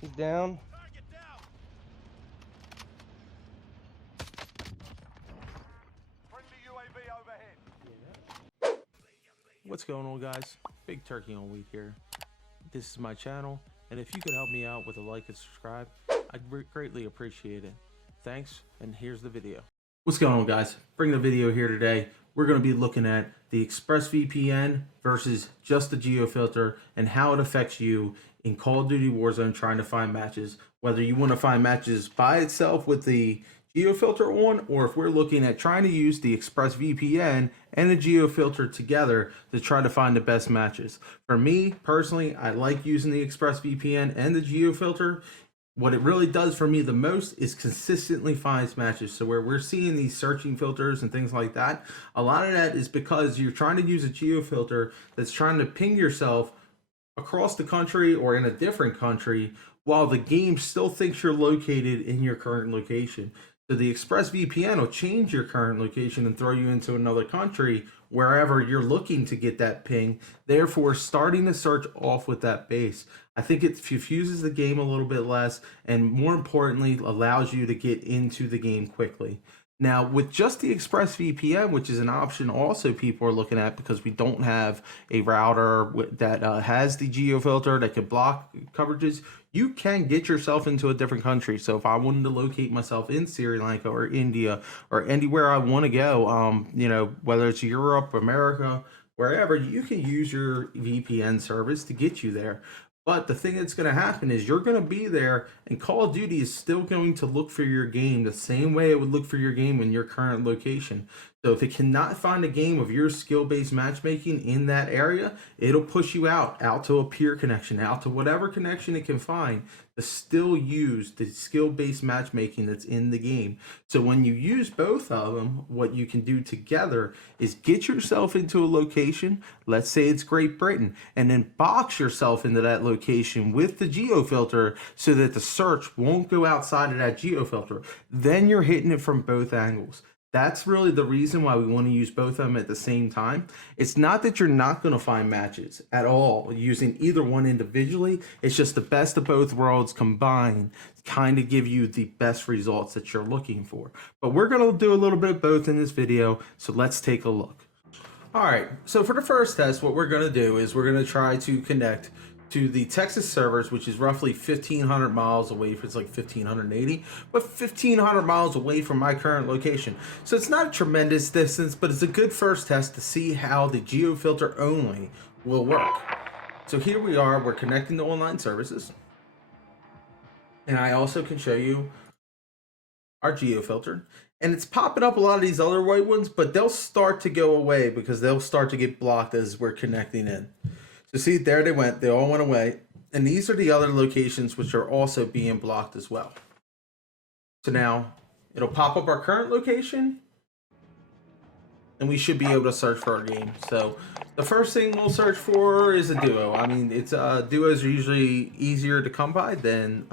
He's down. What's going on, guys? Big Turkey on Wheat here. This is my channel, and if you could help me out with a like and subscribe, I'd greatly appreciate it. Thanks, and here's the video. What's going on, guys? Bring the video here today. We're going to be looking at the ExpressVPN versus just the GeoFilter and how it affects you in Call of Duty Warzone trying to find matches. Whether you want to find matches by itself with the GeoFilter on, or if we're looking at trying to use the ExpressVPN and the GeoFilter together to try to find the best matches. For me, personally, I like using the ExpressVPN and the GeoFilter. What it really does for me the most is consistently finds matches. So where we're seeing these searching filters and things like that, a lot of that is because you're trying to use a GeoFilter that's trying to ping yourself across the country or in a different country while the game still thinks you're located in your current location. So the ExpressVPN will change your current location and throw you into another country wherever you're looking to get that ping, therefore starting to search off with that base. I think it fuses the game a little bit less and, more importantly, allows you to get into the game quickly. Now, with just the ExpressVPN, which is an option also people are looking at because we don't have a router that has the GeoFilter that can block coverages, you can get yourself into a different country. So if I wanted to locate myself in Sri Lanka or India or anywhere I want to go, you know, whether it's Europe, America, wherever, you can use your VPN service to get you there. But the thing that's going to happen is you're going to be there, and Call of Duty is still going to look for your game the same way it would look for your game in your current location. So if it cannot find a game of your skill-based matchmaking in that area, it'll push you out to a peer connection, out to whatever connection it can find to still use the skill-based matchmaking that's in the game. So when you use both of them, what you can do together is get yourself into a location, let's say it's Great Britain, and then box yourself into that location with the GeoFilter so that the search won't go outside of that GeoFilter. Then you're hitting it from both angles. That's really the reason why we want to use both of them at the same time. It's not that you're not going to find matches at all using either one individually. It's just the best of both worlds combined kind of give you the best results that you're looking for. But we're going to do a little bit of both in this video, so let's take a look. All right, so for the first test, what we're going to do is we're going to try to connect to the Texas servers, which is roughly 1,500 miles away. It's like 1,580, but 1,500 miles away from my current location. So it's not a tremendous distance, but it's a good first test to see how the GeoFilter only will work. So here we are, we're connecting to online services. And I also can show you our GeoFilter. And it's popping up a lot of these other white ones, but they'll start to go away because they'll start to get blocked as we're connecting in. So see, there they went. They all went away. And these are the other locations which are also being blocked as well. So now it'll pop up our current location, and we should be able to search for our game. So the first thing we'll search for is a duo. I mean, it's duos are usually easier to come by than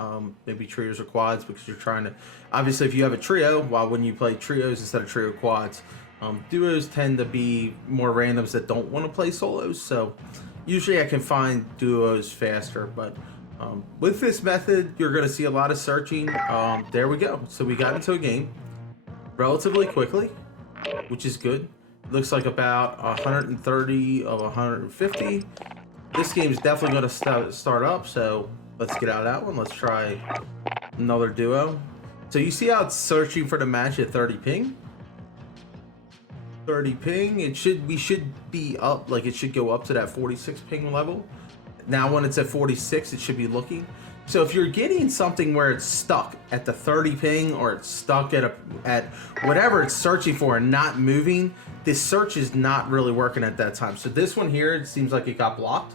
maybe trios or quads, because you're trying to, obviously if you have a trio, why wouldn't you play trios instead of trio quads? Duos tend to be more randoms that don't want to play solos. So usually I can find duos faster, but with this method, you're going to see a lot of searching. There we go. So we got into a game relatively quickly, which is good. It looks like about 130 of 150. This game is definitely going to start up, so let's get out of that one. Let's try another duo. So you see how it's searching for the match at 30 ping? 30 ping, we should be up, like it should go up to that 46 ping level. Now when it's at 46, it should be looking. So if you're getting something where it's stuck at the 30 ping, or it's stuck at whatever it's searching for and not moving, this search is not really working at that time. So this one here, it seems like it got blocked.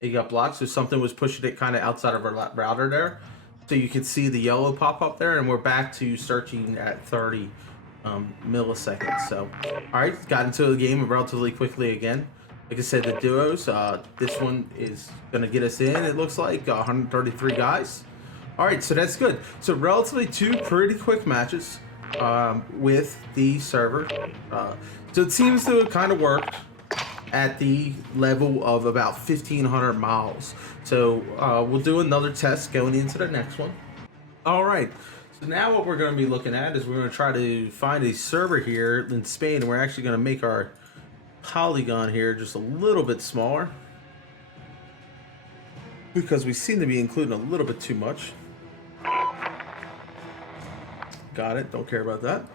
It got blocked, so something was pushing it kind of outside of our router there. So you can see the yellow pop up there, and we're back to searching at 30 milliseconds. So all right, got into the game relatively quickly again. Like I said, the duos, this one is gonna get us in, it looks like 133 guys. All right, so that's good. So relatively two pretty quick matches with the server. So it seems to have kind of worked at the level of about 1,500 miles. So we'll do another test going into the next one. All right. So now what we're going to be looking at is we're going to try to find a server here in Spain. And we're actually going to make our polygon here just a little bit smaller, because we seem to be including a little bit too much. Got it. Don't care about that.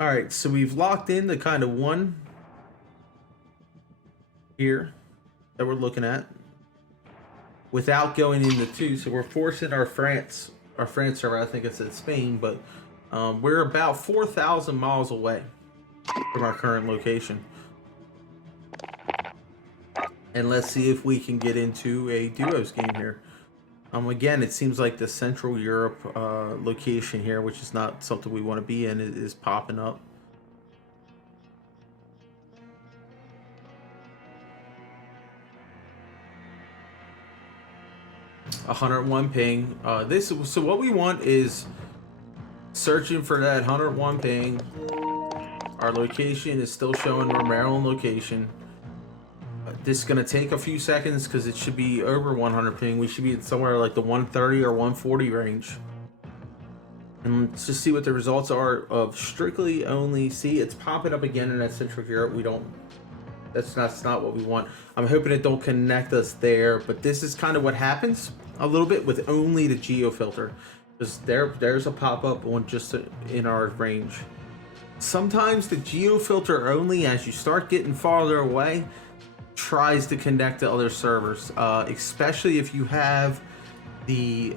All right, so we've locked in the kind of one here that we're looking at without going into two. So we're forcing our France server. I think it's in Spain, but we're about 4,000 miles away from our current location. And let's see if we can get into a duos game here. Again, it seems like the Central Europe location here, which is not something we want to be in, is popping up. $101 ping. So what we want is searching for that 101 ping. Our location is still showing our Maryland location. This is going to take a few seconds because it should be over 100 ping. We should be somewhere like the 130 or 140 range. And let's just see what the results are of strictly only. See, it's popping up again in that Central Europe. That's not what we want. I'm hoping it don't connect us there, but this is kind of what happens a little bit with only the GeoFilter. Because there's a pop-up on just in our range. Sometimes the GeoFilter only, as you start getting farther away, tries to connect to other servers, especially if you have the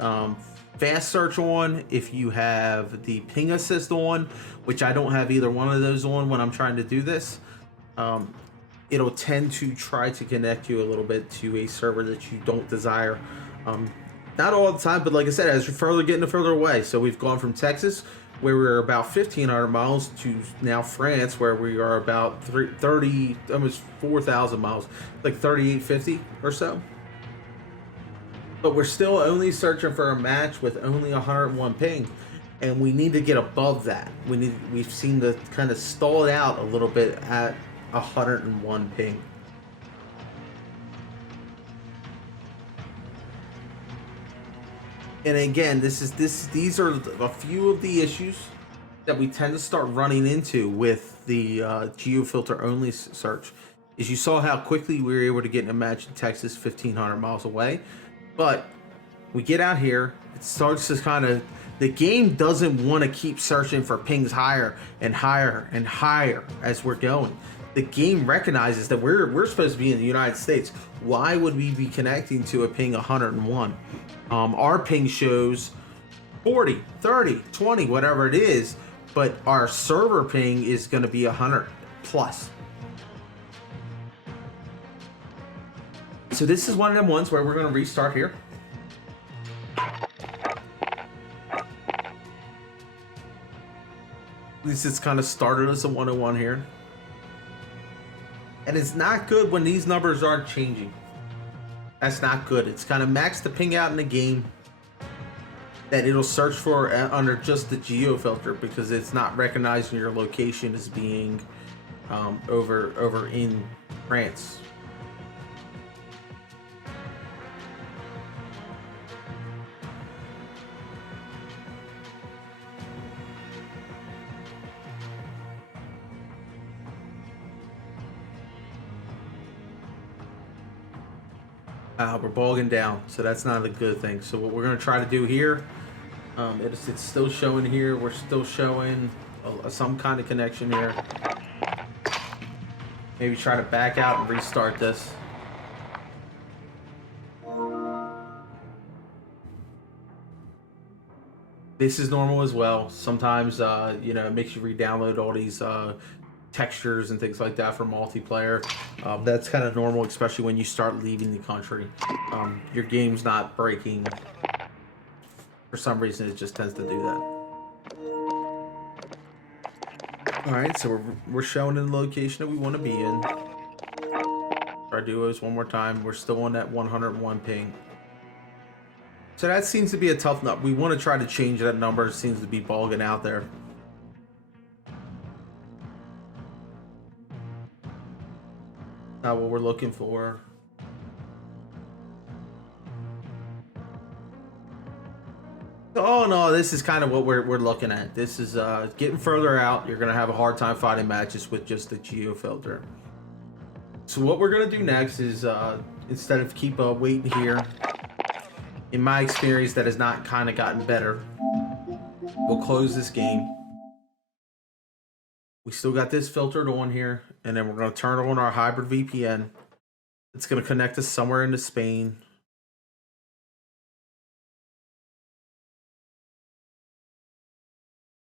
fast search on, if you have the ping assist on, which I don't have either one of those on when I'm trying to do this. It'll tend to try to connect you a little bit to a server that you don't desire. Not all the time, but like I said, as you're getting further away. So we've gone from Texas, where we're about 1,500 miles, to now France, where we are about 30, almost 4,000 miles, like 3,850 or so. But we're still only searching for a match with only 101 ping, and we need to get above that. We've seen to kind of stall it out a little bit at 101 ping. And again, these are a few of the issues that we tend to start running into with the GeoFilter only search. Is you saw how quickly we were able to get in a match in Texas 1,500 miles away, but we get out here, it starts to kind of, the game doesn't want to keep searching for pings higher and higher and higher as we're going. The game recognizes that we're supposed to be in the United States. Why would we be connecting to a ping 101? Our ping shows 40, 30, 20, whatever it is, but our server ping is going to be 100 plus. So this is one of them ones where we're going to restart here. At least it's kind of started as a 101 here. And it's not good when these numbers aren't changing. That's not good. It's kind of maxed the ping out in the game that it'll search for under just the GeoFilter, because it's not recognizing your location as being over in France. We're bogging down, so that's not a good thing. So what we're going to try to do here, it's still showing here. We're still showing some kind of connection here. Maybe try to back out and restart this. This is normal as well. Sometimes, you know, it makes you re-download all these textures and things like that for multiplayer. That's kind of normal, especially when you start leaving the country. Your game's not breaking. For some reason, it just tends to do that. Alright, so we're showing in the location that we want to be in. Our duos one more time. We're still on that 101 ping. So that seems to be a tough number. We want to try to change that number. It seems to be bogging out there. Not what we're looking for. Oh no, this is kind of what we're looking at. This is getting further out. You're gonna have a hard time finding matches with just the GeoFilter. So what we're gonna do next is instead of keep waiting here, in my experience, that has not kind of gotten better. We'll close this game. We still got this filtered on here, and then we're gonna turn on our hybrid VPN. It's gonna connect us somewhere into Spain.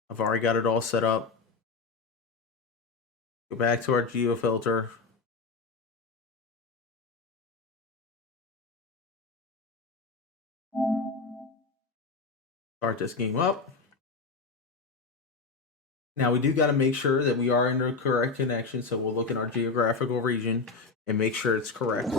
I've already got it all set up. Go back to our GeoFilter. Start this game up. Now we do got to make sure that we are in the correct connection, so we'll look in our geographical region and make sure it's correct.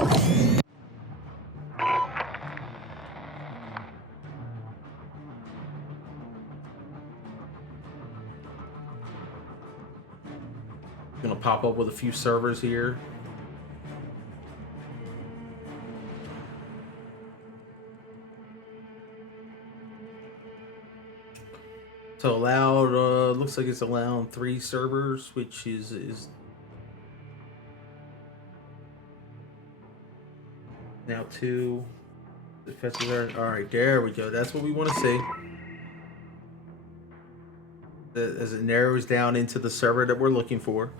Gonna pop up with a few servers here. So allowed, looks like it's allowing 3 servers, which is now 2. All right, there we go. That's what we want to see. As it narrows down into the server that we're looking for.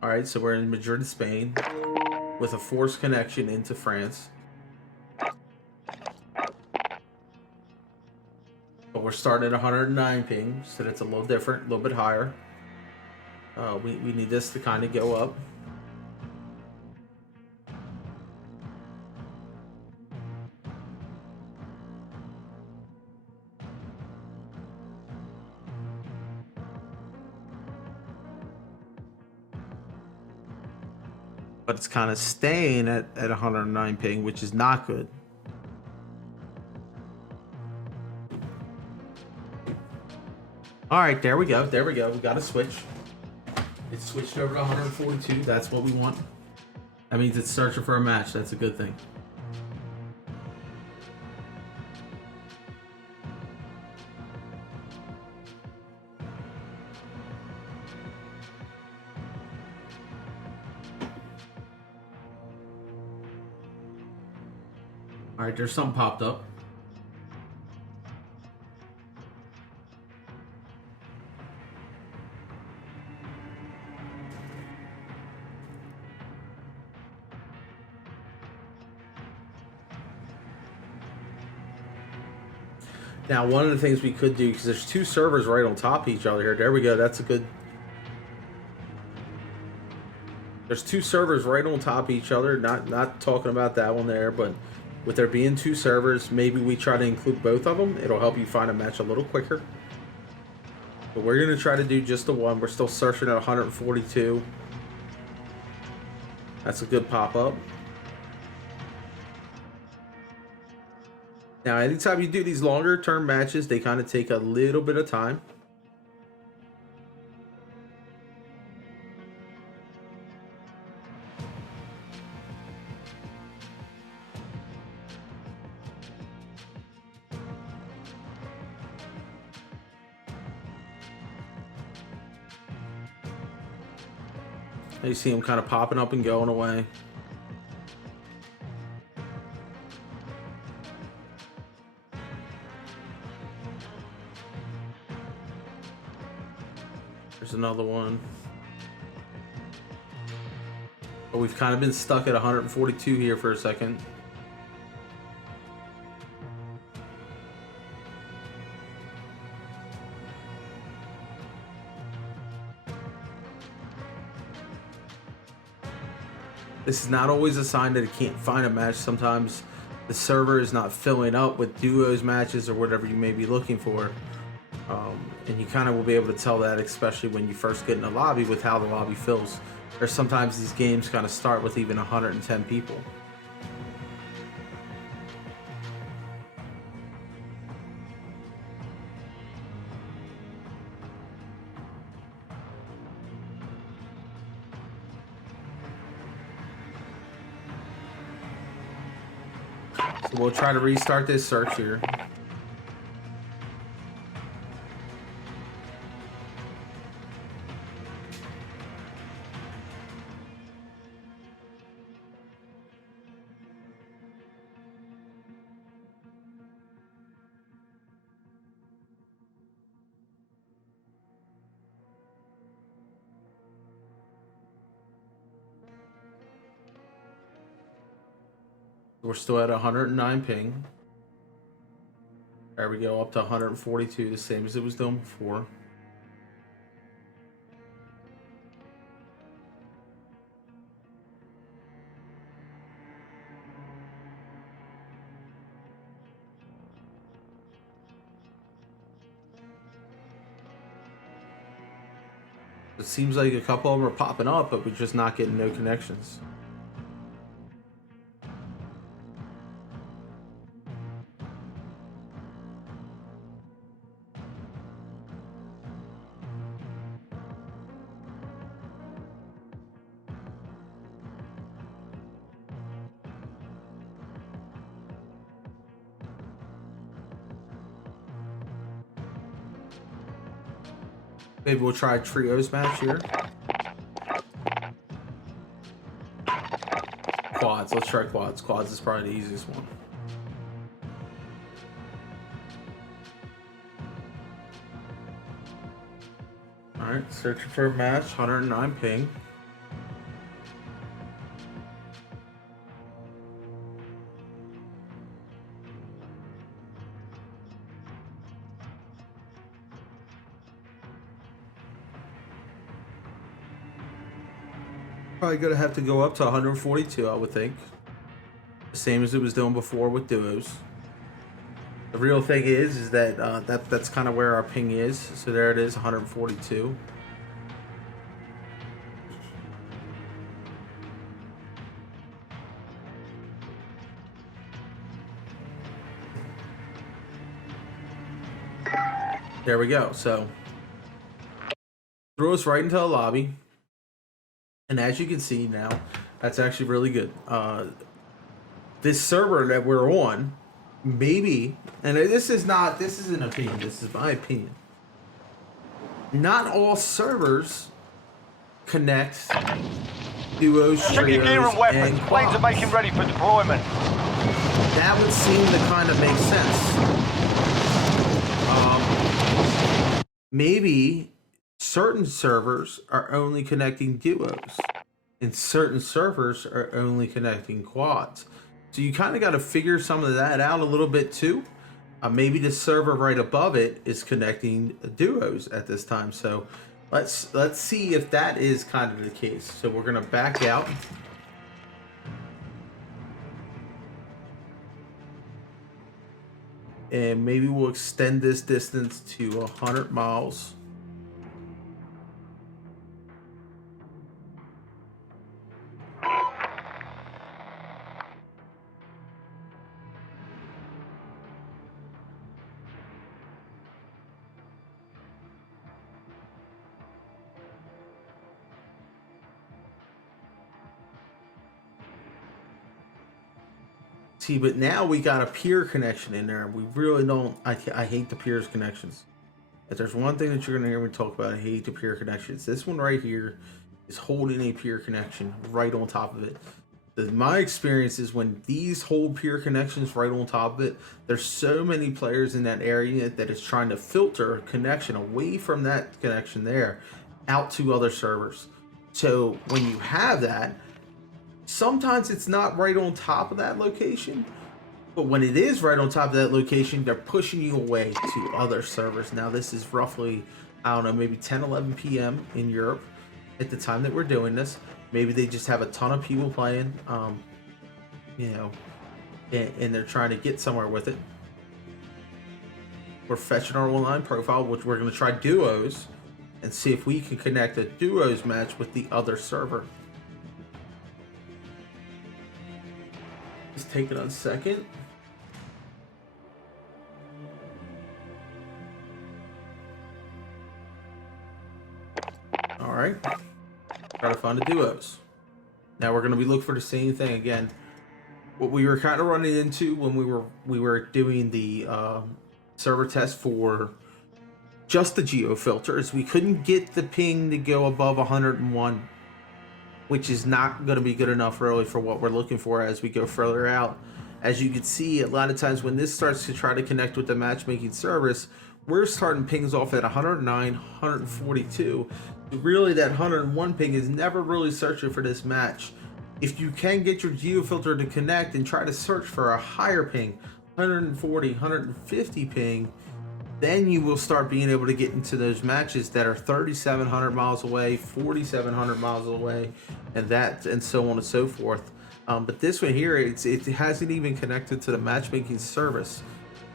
All right, so we're in Madrid, Spain, with a forced connection into France. But we're starting at 109 ping, so that's a little different, a little bit higher. We need this to kind of go up. But it's kind of staying at 109 ping, which is not good. All right, there we go. There we go. We got to switch. It's switched over to 142. That's what we want. That means it's searching for a match. That's a good thing. All right, there's something popped up. Now, one of the things we could do, because there's 2 servers right on top of each other here. There we go. That's a good... There's 2 servers right on top of each other. Not talking about that one there, but with there being 2 servers, maybe we try to include both of them. It'll help you find a match a little quicker. But we're going to try to do just the one. We're still searching at 142. That's a good pop-up. Now, anytime you do these longer term matches, they kind of take a little bit of time. You see them kind of popping up and going away. There's another one. But we've kind of been stuck at 142 here for a second. This is not always a sign that it can't find a match. Sometimes the server is not filling up with duos matches or whatever you may be looking for. And you kind of will be able to tell that, especially when you first get in the lobby, with how the lobby fills. Or sometimes these games kind of start with even 110 people. So we'll try to restart this search here. We're still at 109 ping. There we go, up to 142, the same as it was doing before. It seems like a couple of them are popping up, but we're just not getting no connections. Maybe we'll try a trios match here. Quads, let's try quads. Quads is probably the easiest one. Alright, searching for a match, 109 ping. Probably gonna have to go up to 142, I would think. The same as it was doing before with duos. The real thing is that that's kind of where our ping is. So there it is, 142. There we go. So throw us right into a lobby. And as you can see now, that's actually really good. This server that we're on, maybe, and this is an opinion, this is my opinion. Not all servers connect duos, Check your gear trios, and weapons. and Planes are making ready for deployment. That would seem to kind of make sense. Maybe certain servers are only connecting duos and certain servers are only connecting quads. So you kind of got to figure some of that out a little bit too. Maybe the server right above it is connecting duos at this time. So let's see if that is kind of the case. So we're going to back out. And maybe we'll extend this distance to 100 miles. See, but now we got a peer connection in there. We really don't. I hate the peers connections. If there's one thing that you're gonna hear me talk about, I hate the peer connections. This one right here is holding a peer connection right on top of it. My experience is when these hold peer connections right on top of it, there's so many players in that area that is trying to filter a connection away from that connection there out to other servers. So when you have that, sometimes it's not right on top of that location, but when it is right on top of that location, they're pushing you away to other servers. Now this is roughly, I don't know, maybe 10, 11 p.m. in Europe at the time that we're doing this. Maybe they just have a ton of people playing, you know, and they're trying to get somewhere with it. We're fetching our online profile, which we're going to try duos and see if we can connect a duos match with the other server. Just take it on second. All right. Try to find the duos. Now we're going to be looking for the same thing again. what we were kind of running into when we were doing the server test for just the GeoFilter is we couldn't get the ping to go above 101, which is not going to be good enough really for what we're looking for as we go further out. As you can see, a lot of times when this starts to try to connect with the matchmaking service, we're starting pings off at 109, 142. Really, that 101 ping is never really searching for this match. If you can get your GeoFilter to connect and try to search for a higher ping, 140, 150 ping, then you will start being able to get into those matches that are 3,700 miles away, 4,700 miles away, and so on and so forth. But this one here, it hasn't even connected to the matchmaking service,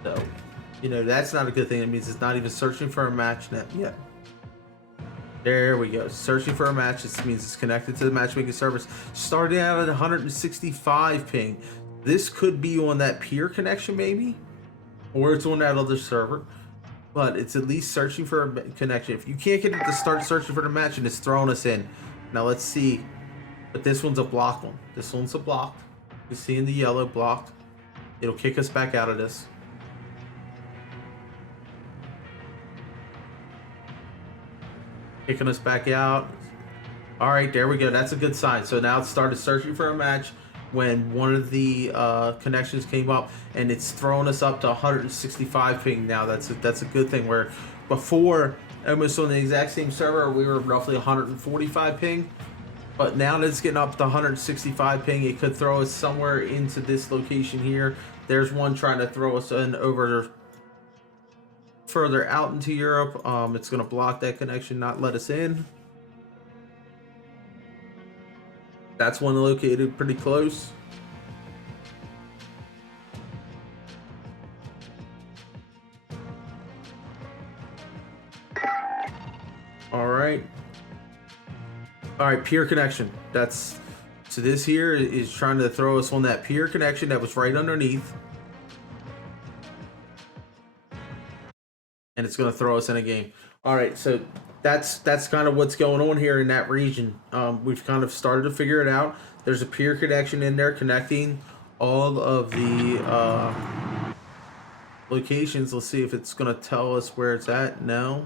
so that's not a good thing. It means it's not even searching for a match net yet. There we go. Searching for a match. This means it's connected to the matchmaking service. Starting out at 165 ping. This could be on that peer connection maybe, or it's on that other server. But it's at least searching for a connection. If you can't get it to start searching for the match and it's throwing us in. Now let's see. But this one's a blocked one. This one's a blocked. You see in the yellow blocked. It'll kick us back out of this. Kicking us back out. All right, there we go. That's a good sign. So now it started searching for a match when one of the connections came up, and it's throwing us up to 165 ping now. That's a good thing. Where before, almost on the exact same server, we were roughly 145 ping, but now that it's getting up to 165 ping, it could throw us somewhere into this location here. There's one trying to throw us in over further out into Europe. It's going to block that connection, not let us in. That's one located pretty close. All right, peer connection. So this here is trying to throw us on that peer connection that was right underneath. And it's going to throw us in a game. All right, so that's kind of what's going on here in that region. We've kind of started to figure it out. There's a peer connection in there connecting all of the locations. Let's see if it's going to tell us where it's at. No.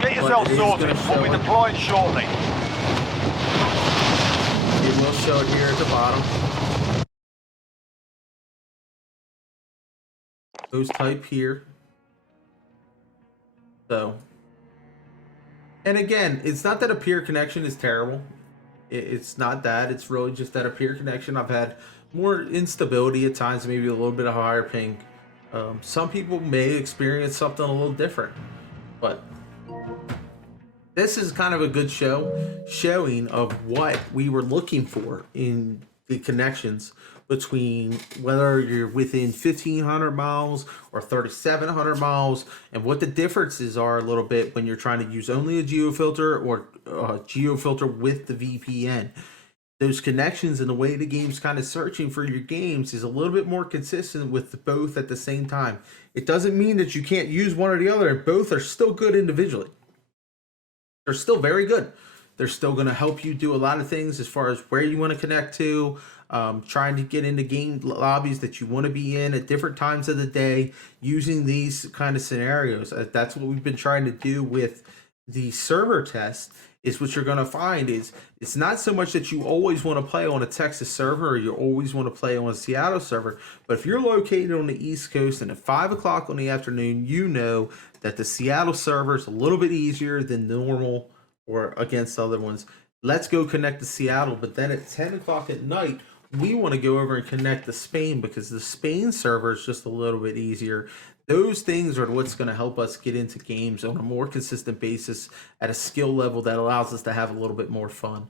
Get yourself sorted. We'll be deploying shortly. It will show it here at the bottom. Those type here. So, and again, it's not that a peer connection is terrible. It's not that. It's really just that a peer connection, I've had more instability at times, maybe a little bit of higher ping. Some people may experience something a little different, but this is kind of a good showing of what we were looking for in the connections between whether you're within 1,500 miles or 3,700 miles, and what the differences are a little bit when you're trying to use only a GeoFilter or a GeoFilter with the VPN. Those connections and the way the game's kind of searching for your games is a little bit more consistent with both at the same time. It doesn't mean that you can't use one or the other. Both are still good individually. They're still very good. They're still going to help you do a lot of things as far as where you want to connect to, trying to get into game lobbies that you want to be in at different times of the day, using these kind of scenarios. That's what we've been trying to do with the server test. Is what you're going to find is it's not so much that you always want to play on a Texas server or you always want to play on a Seattle server, but if you're located on the East Coast and at 5 o'clock on the afternoon, you know that the Seattle server is a little bit easier than normal or against other ones. Let's go connect to Seattle, but then at 10 o'clock at night, we want to go over and connect to Spain because the Spain server is just a little bit easier. Those things are what's going to help us get into games on a more consistent basis at a skill level that allows us to have a little bit more fun.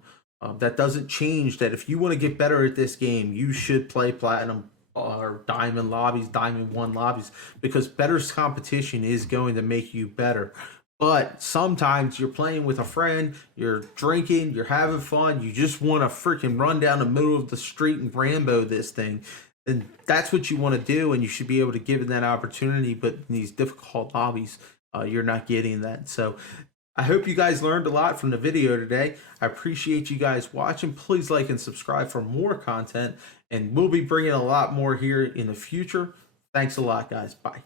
That doesn't change that if you want to get better at this game, you should play Platinum or Diamond lobbies, Diamond 1 lobbies, because better competition is going to make you better. But sometimes you're playing with a friend, you're drinking, you're having fun, you just want to freaking run down the middle of the street and Rambo this thing. And that's what you want to do, and you should be able to give it that opportunity. But in these difficult lobbies, you're not getting that. So I hope you guys learned a lot from the video today. I appreciate you guys watching. Please like and subscribe for more content, and we'll be bringing a lot more here in the future. Thanks a lot, guys. Bye.